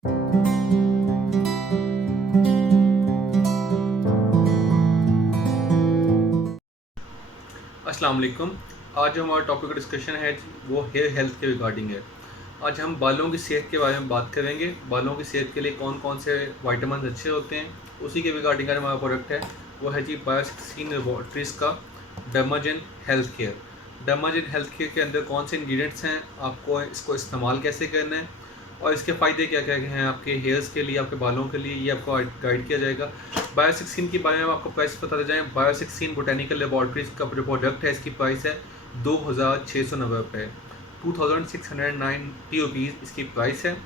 अस्सलाम वालेकुम। आज जो हमारा टॉपिक का डिस्कशन है वो हेयर हेल्थ के रिगार्डिंग है। आज हम बालों की सेहत के बारे में बात करेंगे। बालों की सेहत के लिए कौन कौन से विटामिन अच्छे होते हैं, उसी के रिगार्डिंग आज हमारा प्रोडक्ट है वो है जी बायो16 लेबॉर्ट्रीज़ का डर्माजेन हेल्थ केयर। डर्माजेन हेल्थ केयर के अंदर कौन से इंग्रेडिएंट्स हैं, आपको इसको इस्तेमाल कैसे करना है और इसके फ़ायदे क्या क्या हैं आपके हेयर्स के लिए, आपके बालों के लिए, ये आपको गाइड किया जाएगा। बायो16 के बारे में आपको प्राइस बताते जाएँ। बायो16 बोटेनिकल लेबॉर्ट्रीज़ का जो प्रोडक्ट है, इसकी प्राइस है 2690 रुपये, 2690 रुपीज़ इसकी प्राइस है।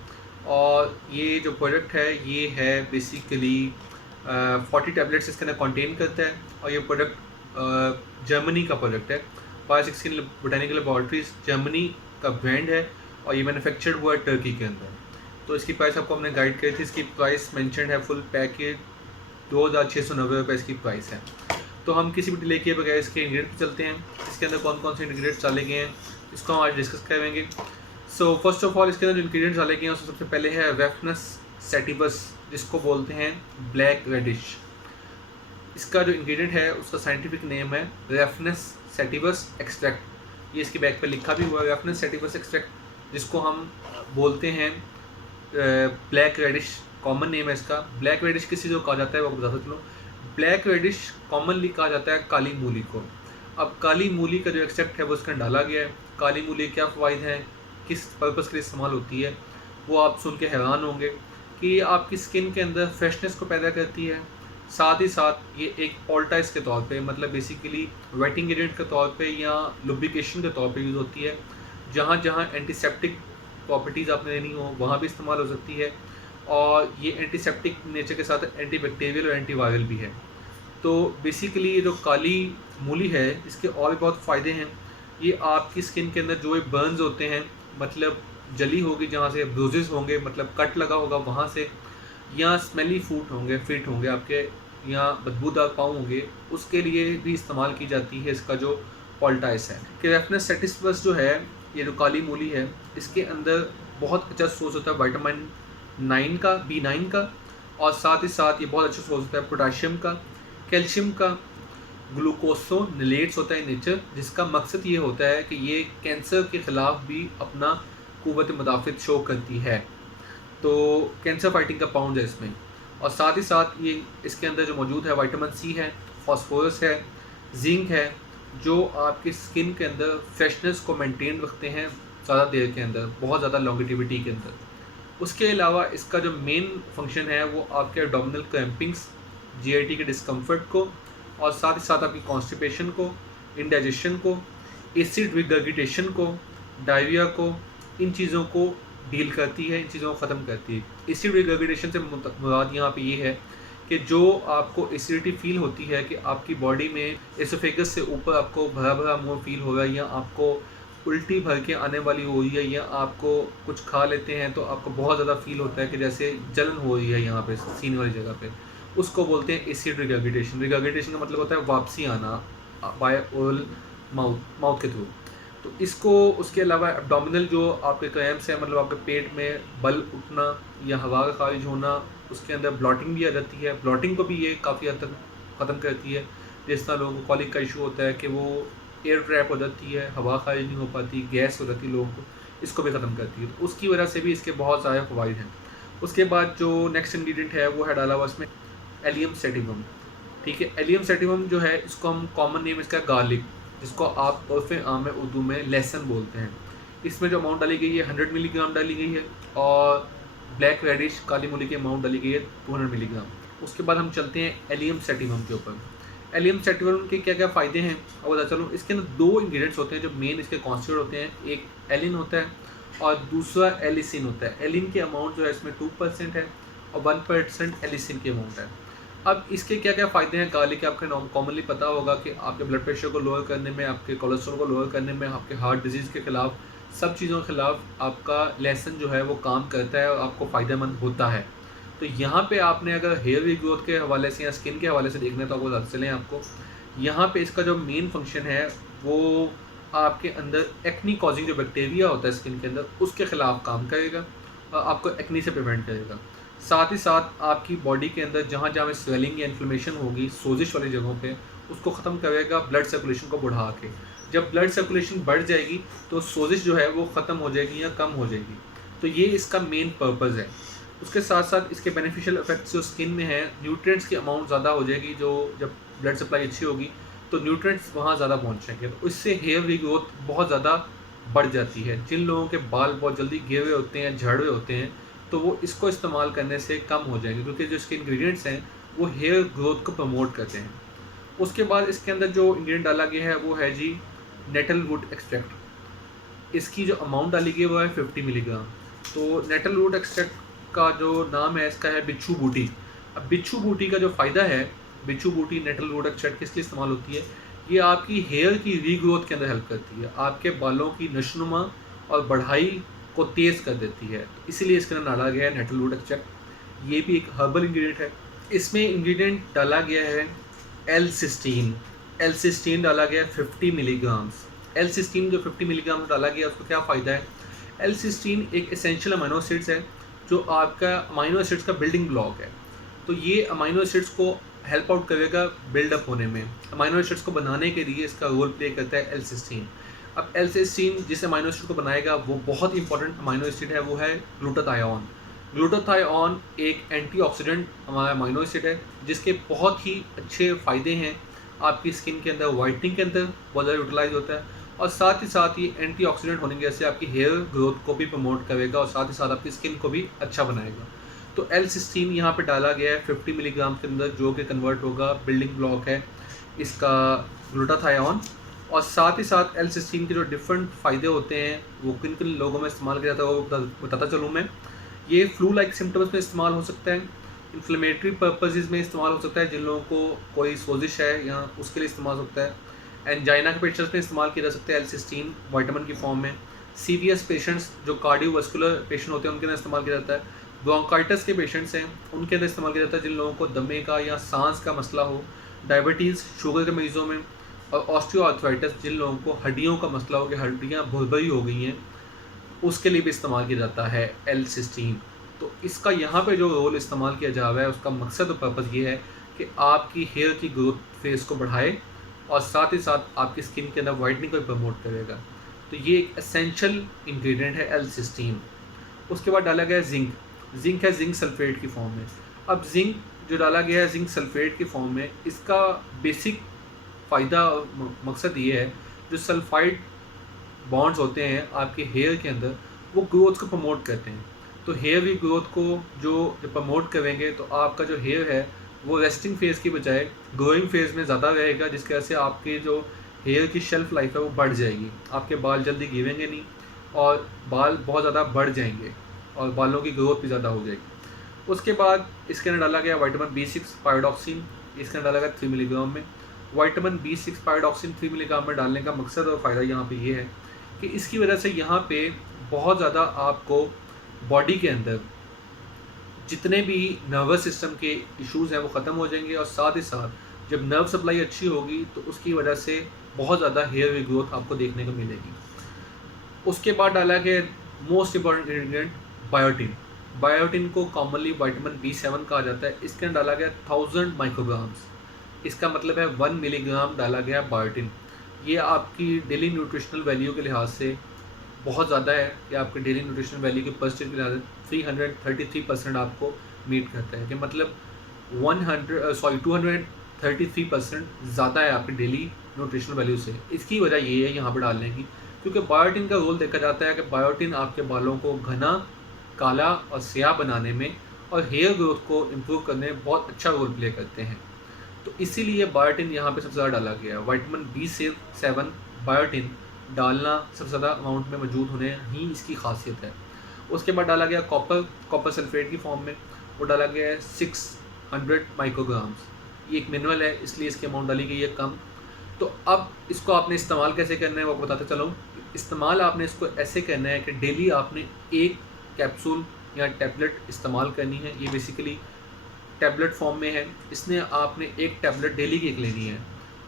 और ये जो प्रोडक्ट है ये है बेसिकली 40 टैबलेट्स इसके अंदर कंटेन करता है और ये प्रोडक्ट जर्मनी का प्रोडक्ट है। बायो16 बोटेनिकल लेबॉर्ट्रीज़ जर्मनी का ब्रांड है और ये मैन्युफैक्चर्ड हुआ है टर्की के अंदर। तो इसकी प्राइस आपको हमने गाइड करी थी। इसकी प्राइस मेंशन्ड है फुल पैकेज 2690 रुपये इसकी प्राइस है। तो हम किसी भी डिले किए बगैर इसके इंग्रेडिएंट पे चलते हैं। इसके अंदर कौन कौन से इंग्रेडिएंट्स डाले गए हैं इसको हम आज डिस्कस करेंगे। सो फर्स्ट ऑफ ऑल इसके अंदर जो इंग्रेडिएंट्स डाले गए हैं उसमें सबसे पहले है रेफनस सैटिवस, जिसको बोलते हैं ब्लैक रेडिश। इसका जो इंग्रेडिएंट है उसका साइंटिफिक नेम है रेफनस सैटिवस एक्सट्रैक्ट। ये इसके बैक पे लिखा भी हुआ है रेफनस सैटिवस एक्सट्रैक्ट, जिसको हम बोलते हैं ब्लैक रेडिश। कॉमन नेम है इसका। ब्लैक रेडिश किसी जो कहा जाता है वो बताता चलो। ब्लैक रेडिश कॉमनली कहा जाता है काली मूली को। अब काली मूली का जो एक्सट्रैक्ट है वो इसके अंदर डाला गया है। काली मूली क्या फ़वाइद हैं, किस पर्पज़ के लिए इस्तेमाल होती है, वो आप सुन के हैरान होंगे कि आपकी स्किन के अंदर फ्रेशनेस को पैदा करती है। साथ ही साथ ये एक पोल्टाइज के तौर पे, मतलब बेसिकली वेटिंग एजेंट के तौर पे या लुब्रिकेशन के तौर पे यूज़ होती है। जहाँ जहाँ एंटीसेप्टिक प्रॉपर्टीज़ आपने लेनी हो वहाँ भी इस्तेमाल हो सकती है। और ये एंटीसेप्टिक नेचर के साथ एंटीबैक्टीरियल और एंटीवायरल भी है। तो बेसिकली ये जो काली मूली है इसके और भी बहुत फ़ायदे हैं। ये आपकी स्किन के अंदर जो बर्न्स होते हैं, मतलब जली होगी जहाँ से, ब्रूजेस होंगे मतलब कट लगा होगा वहाँ से, या स्मेली फीट होंगे आपके, या बदबूदार पाँव होंगे, उसके लिए भी इस्तेमाल की जाती है इसका जो पोल्टाइस है। कि रेफनेस सेटिवस जो है, ये जो काली मूली है, इसके अंदर बहुत अच्छा सोर्स होता है विटामिन 9 का, B9 का, और साथ ही साथ ये बहुत अच्छा सोर्स होता है पोटाशियम का, कैल्शियम का, ग्लूकोसोनिलेट्स होता है नेचर, जिसका मकसद ये होता है कि ये कैंसर के ख़िलाफ़ भी अपना क़ुव्वत मुदाफ़ित शो करती है। तो कैंसर फाइटिंग का पाउंड है इसमें। और साथ ही साथ ये इसके अंदर जो मौजूद है विटामिन सी है, फास्फोरस है, जिंक है, जो आपकी स्किन के अंदर फ्रेशनेस को मेंटेन रखते हैं ज़्यादा देर के अंदर, बहुत ज़्यादा लॉन्गेटिविटी के अंदर। उसके अलावा इसका जो मेन फंक्शन है वो आपके एब्डोमिनल क्रैम्पिंग्स, जीआईटी के डिस्कम्फर्ट को, और साथ ही साथ आपकी कॉन्स्टिपेशन को, इंडाइजेशन को, एसिड रिगर्गिटेशन को, डायरिया को, इन चीज़ों को डील करती है, इन चीज़ों को ख़त्म करती है। एसिड रिगर्गिटेशन से मुराद यहाँ पे ये है कि जो आपको एसिडिटी फील होती है कि आपकी बॉडी में एसोफेगस से ऊपर आपको भरा भरा मुँह फील हो रहा है, या आपको उल्टी भर के आने वाली हो रही है, या आपको कुछ खा लेते हैं तो आपको बहुत ज़्यादा फील होता है कि जैसे जलन हो रही है यहाँ पे सीने वाली जगह पे, उसको बोलते हैं एसिड रिगर्गिटेशन। रिगर्गिटेशन का मतलब होता है वापसी आना बाय ओरल माउथ के थ्रू। तो इसको, उसके अलावा एब्डोमिनल जो आपके क्रैम्प्स हैं, मतलब आपके पेट में बल उठना या हवा का खारिज होना, उसके अंदर ब्लॉटिंग भी आ जाती है। ब्लॉटिंग को भी ये काफ़ी हद तक ख़त्म करती है। जिस तरह लोगों को कॉलिक का इशू होता है कि वो एयर ट्रैप हो जाती है, हवा खारिज नहीं हो पाती, गैस हो जाती है लोगों को, इसको भी ख़त्म करती है। तो उसकी वजह से भी इसके बहुत सारे फ़वाइद हैं। उसके बाद जो नेक्स्ट इंग्रेडिएंट है वो है डाला हुआ इसमें एलियम सेटिवम। ठीक है, एलियम सेटिवम जो है इसको हम कॉमन नेम इसका गार्लिक, जिसको आप उर्फ़ आम उर्दू में लहसुन बोलते हैं। इसमें जो अमाउंट डाली गई है 100 मिलीग्राम डाली गई है, और ब्लैक रेडिश काली मूली की अमाउंट डाली गई है 200 मिलीग्राम। उसके बाद हम चलते हैं एलियम सेटिवम के ऊपर। एलियम सेटिवम के क्या क्या फ़ायदे हैं अब बता चलूँ। इसके अंदर दो इंग्रेडिएंट्स होते हैं जो मेन इसके कॉन्स्टिट्यूट होते हैं, एक एलिन होता है और दूसरा एलिसिन होता है। एलिन की अमाउंट जो है इसमें 2% है और 1% एलिसिन की अमाउंट है। अब इसके क्या क्या फ़ायदे हैं गार्लिक के, आपको कॉमनली पता होगा कि आपके ब्लड प्रेशर को लोअर करने में, आपके कोलेस्ट्रॉल को लोअर करने में, आपके हार्ट डिजीज़ के ख़िलाफ़, सब चीज़ों के ख़िलाफ़ आपका लहसुन जो है वो काम करता है और आपको फ़ायदेमंद होता है। तो यहाँ पे आपने अगर हेयर रीग्रोथ के हवाले से या स्किन के हवाले से देखना है तो आपको बताते चलें आपको, यहाँ पे इसका जो मेन फंक्शन है वो आपके अंदर एक्नी कॉजिंग जो बैक्टीरिया होता है स्किन के अंदर, उसके ख़िलाफ़ काम करेगा। आपको एक्ने से प्रिवेंट करेगा। साथ ही साथ आपकी बॉडी के अंदर जहाँ जहाँ में स्वेलिंग या इन्फ्लेमेशन होगी सोजिश वाली जगहों पे, उसको ख़त्म करेगा ब्लड सर्कुलेशन को बढ़ा के। जब ब्लड सर्कुलेशन बढ़ जाएगी तो सोजिश जो है वो ख़त्म हो जाएगी या कम हो जाएगी। तो ये इसका मेन पर्पज़ है। उसके साथ साथ इसके बेनिफिशियल इफेक्ट्स जो स्किन में है, न्यूट्रिएंट्स की अमाउंट ज़्यादा हो जाएगी, जो जब ब्लड सप्लाई अच्छी होगी तो न्यूट्रिएंट्स वहाँ ज़्यादा पहुँचेंगे, तो इससे हेयर रीग्रोथ बहुत ज़्यादा बढ़ जाती है। जिन लोगों के बाल बहुत जल्दी गिरे हुए होते हैं, झड़ हुए होते हैं, तो वो इसको इस्तेमाल करने से कम हो जाएंगे, क्योंकि जो इसके इंग्रेडिएंट्स हैं वो हेयर ग्रोथ को प्रमोट करते हैं। उसके बाद इसके अंदर जो इंग्रेडिएंट डाला गया है वो है जी नेटल वुड एक्सट्रैक्ट। इसकी जो अमाउंट डाली गई है वो है 50 मिलीग्राम। तो नेटल वुड एक्सट्रैक्ट का जो नाम है इसका है बिच्छू बूटी। अब बिच्छू बूटी का जो फ़ायदा है, बिच्छू बूटी नेटल वुड एक्सट्रैक्ट किस लिए इस्तेमाल होती है, ये आपकी हेयर की रीग्रोथ के अंदर हेल्प करती है, आपके बालों की नशोनुमा और बढ़ाई को तेज़ कर देती है। इसीलिए इसके अंदर डाला गया है नेटल वुड एक्सट्रैक्ट। ये भी एक हर्बल इंग्रेडिएंट है। इसमें इंग्रेडिएंट डाला गया है एल सिस्टीन। एल सिस्टीन डाला गया है 50 मिलीग्राम्स। एल सिस्टीन जो 50 मिलीग्राम डाला गया उसको क्या फ़ायदा है, एल सिस्टीन एक एसेंशियल अमीनो एसिड्स है जो आपका अमीनो एसिड्स का बिल्डिंग ब्लॉक है। तो ये अमीनो एसिड्स को हेल्प आउट करेगा बिल्डअप होने में। अमीनो एसिड्स को बनाने के लिए इसका रोल प्ले करता है एल सिस्टीन। अब एल सिस्टीन जिस अमीनो एसिड को बनाएगा वो बहुत इंपॉर्टेंट अमीनो एसिड है, वो है ग्लूटाथायोन। ग्लूटाथायोन एक एंटीऑक्सीडेंट हमारा अमीनो एसिड है जिसके बहुत ही अच्छे फ़ायदे हैं। आपकी स्किन के अंदर वाइटनिंग के अंदर बहुत ज़्यादा यूटिलाइज होता है, और साथ ही साथ ये एंटीऑक्सीडेंट होने की वजह से आपकी हेयर ग्रोथ को भी प्रमोट करेगा और साथ ही साथ आपकी स्किन को भी अच्छा बनाएगा। तो एल सिस्टीन यहाँ पे डाला गया है 50 मिलीग्राम के अंदर, जो कि कन्वर्ट होगा बिल्डिंग ब्लॉक है इसका ग्लूटाथायोन। और साथ ही साथ एल सिस्टीन के जो डिफरेंट फ़ायदे होते हैं वो किन किन लोगों में इस्तेमाल किया जाता है वो बताता चलूँ मैं। ये फ्लू लाइक सिम्टम्स में इस्तेमाल हो सकता है, इन्फ्लेमेटरी पर्पसेस में इस्तेमाल हो सकता है, जिन लोगों को कोई सोजिश है या उसके लिए इस्तेमाल हो सकता है। एंजाइना के पेशेंट्स में इस्तेमाल किया जा सकता है एल सिस्टीन विटामिन की फॉर्म में। सीवीएस पेशेंट्स जो कार्डियोवास्कुलर पेशेंट होते हैं उनके अंदर इस्तेमाल किया जाता है। ब्रोंकाइटिस के पेशेंट्स हैं उनके अंदर इस्तेमाल किया जाता है, जिन लोगों को दमे का या सांस का मसला हो। डायबिटीज़ शुगर के मरीजों में, और ऑस्टियोआर्थराइटिस जिन लोगों को हड्डियों का मसला हो कि हड्डियाँ भुरभरी हो गई हैं, उसके लिए भी इस्तेमाल किया जाता है एल सिस्टीन। तो इसका यहाँ पे जो रोल इस्तेमाल किया जा रहा है उसका मकसद और पर्पज़ ये है कि आपकी हेयर की ग्रोथ फेस को बढ़ाए और साथ ही साथ आपकी स्किन के अंदर वाइटनिंग को प्रमोट करेगा। तो ये एक एसेंशियल इंग्रेडिएंट है एल सिस्टीन। उसके बाद डाला गया जिंक। जिंक है जिंक सल्फेट की फॉर्म में। अब जिंक जो डाला गया है जिंक सल्फेट की फॉर्म में, इसका बेसिक फ़ायदा और मकसद ये है, जो सल्फाइड बॉन्ड्स होते हैं आपके हेयर के अंदर वो ग्रोथ को प्रमोट करते हैं। तो हेयर की ग्रोथ को जो प्रमोट करेंगे तो आपका जो हेयर है वो रेस्टिंग फेज़ की बजाय ग्रोइंग फेज़ में ज़्यादा रहेगा, जिसकी वजह से आपके जो हेयर की शेल्फ लाइफ है वो बढ़ जाएगी। आपके बाल जल्दी गिरेंगे नहीं और बाल बहुत ज़्यादा बढ़ जाएंगे और बालों की ग्रोथ भी ज़्यादा हो जाएगी। उसके बाद इसके अंदर डाला गया विटामिन B6 पायरोडॉक्सिन। इसके अंदर डाला गया 3 मिलीग्राम में। विटामिन B6 पायरोडॉक्सिन 3 मिलीग्राम में डालने का मकसद और फ़ायदा यहाँ पे ये है कि इसकी वजह से यहाँ पे बहुत ज़्यादा आपको बॉडी के अंदर जितने भी नर्वस सिस्टम के इश्यूज़ हैं वो ख़त्म हो जाएंगे, और साथ ही साथ जब नर्व सप्लाई अच्छी होगी तो उसकी वजह से बहुत ज़्यादा हेयर ग्रोथ आपको देखने को मिलेगी। उसके बाद डाला गया most important ingredient biotin. Biotin को कॉमनली विटामिन B7 कहा जाता है। इसके अंदर डाला गया 1000 माइक्रोग्राम्स। इसका मतलब है 1 मिलीग्राम डाला गया बायोटिन। ये आपकी डेली न्यूट्रिशनल वैल्यू के लिहाज से बहुत ज़्यादा है कि आपके डेली न्यूट्रिशनल वैल्यू के परसेंटेज के लिहाज से 333% आपको मीट करता है, कि मतलब 233% ज़्यादा है आपकी डेली न्यूट्रिशनल वैल्यू से। इसकी वजह ये है यहाँ पर डालने की, क्योंकि बायोटिन का रोल देखा जाता है कि बायोटिन आपके बालों को घना, काला और स्याह बनाने में और हेयर ग्रोथ को इम्प्रूव करने में बहुत अच्छा रोल प्ले करते हैं। तो इसीलिए बायोटिन यहाँ पे सबसे ज़्यादा डाला गया है। विटामिन B7 बायोटिन डालना सबसे ज़्यादा अमाउंट में मौजूद होने ही इसकी खासियत है। उसके बाद डाला गया कॉपर सल्फेट की फॉर्म में, वो डाला गया है 600 माइक्रोग्राम्स। ये एक मिनरल है इसलिए इसकी अमाउंट डाली गई है कम। तो अब इसको आपने इस्तेमाल कैसे करना है वो बताते चलूँ। इस्तेमाल आपने इसको ऐसे करना है कि डेली आपने एक कैप्सूल या टैबलेट इस्तेमाल करनी है। ये बेसिकली टैबलेट फॉर्म में है। इसने आपने एक टैबलेट डेली की एक लेनी है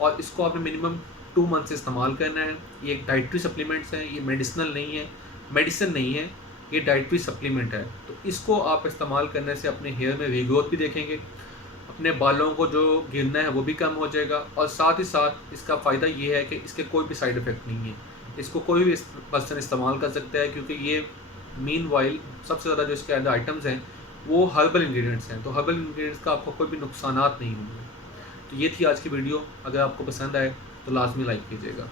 और इसको आपने मिनिमम 2 मंथ से इस्तेमाल करना है। ये एक डाइटरी सप्लीमेंट्स हैं, ये मेडिसिन नहीं है। ये डाइटरी सप्लीमेंट है। तो इसको आप इस्तेमाल करने से अपने हेयर में रीग्रोथ भी देखेंगे, अपने बालों को जो गिरना है वो भी कम हो जाएगा, और साथ ही साथ इसका फ़ायदा ये है कि इसके कोई भी साइड इफ़ेक्ट नहीं है। इसको कोई भी पर्सन इस्तेमाल कर सकता है, क्योंकि ये मीनवाइल सबसे ज़्यादा जो इसके अंदर आइटम्स हैं वो हर्बल इंग्रेडिएंट्स हैं, तो हर्बल इंग्रेडिएंट्स का आपको कोई भी नुकसानात नहीं होंगे। तो ये थी आज की वीडियो। अगर आपको पसंद आए तो लाजमी लाइक कीजिएगा।